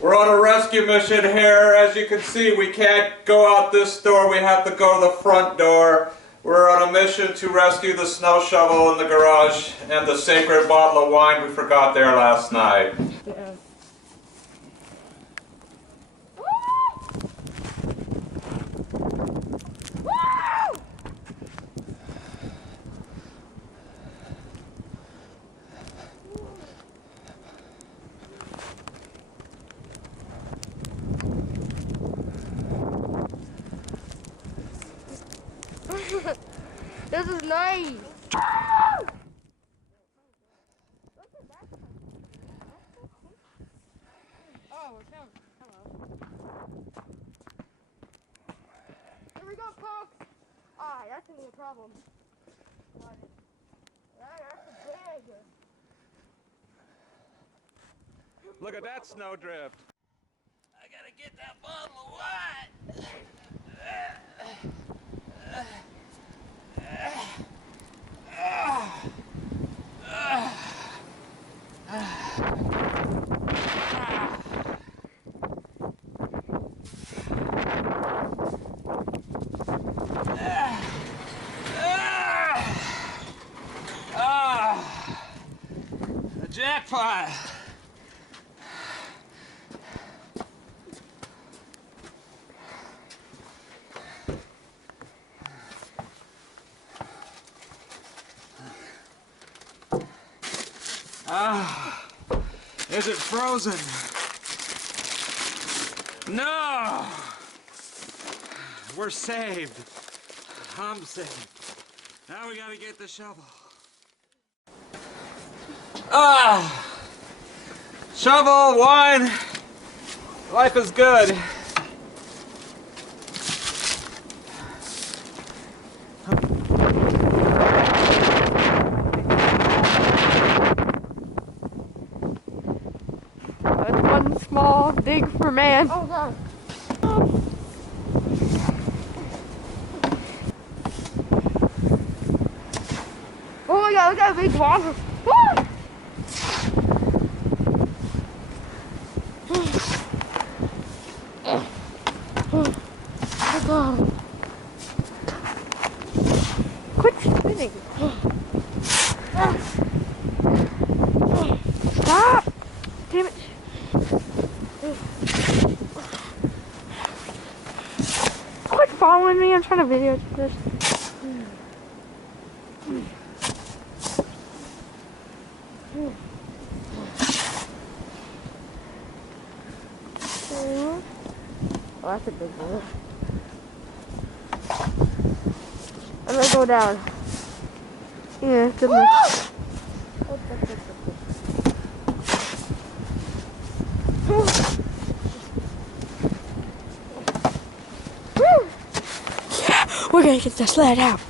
We're on a rescue mission here. As you can see, we can't go out this door. We have to go to the front door. We're on a mission to rescue the snow shovel in the garage and the sacred bottle of wine we forgot there last night. Yeah. This is nice. Oh, we're filming. Hello. Here we go, folks. Ah, that's gonna be a problem. That's big. Look at that snowdrift. I gotta get that bottle of wine. The jackpot. Is it frozen? No! We're saved. I'm saved. Now we gotta get the shovel. Shovel, wine. Life is good. That's one small dig for man. Oh god. Oh my god, look at that big water. Woo! Oh god. Quit spinning. Stop! Damn it. Quit following me, I'm trying to video this. Oh, that's a big one. I'm gonna go down. Yeah, good luck. Yeah, we're gonna get the sled out.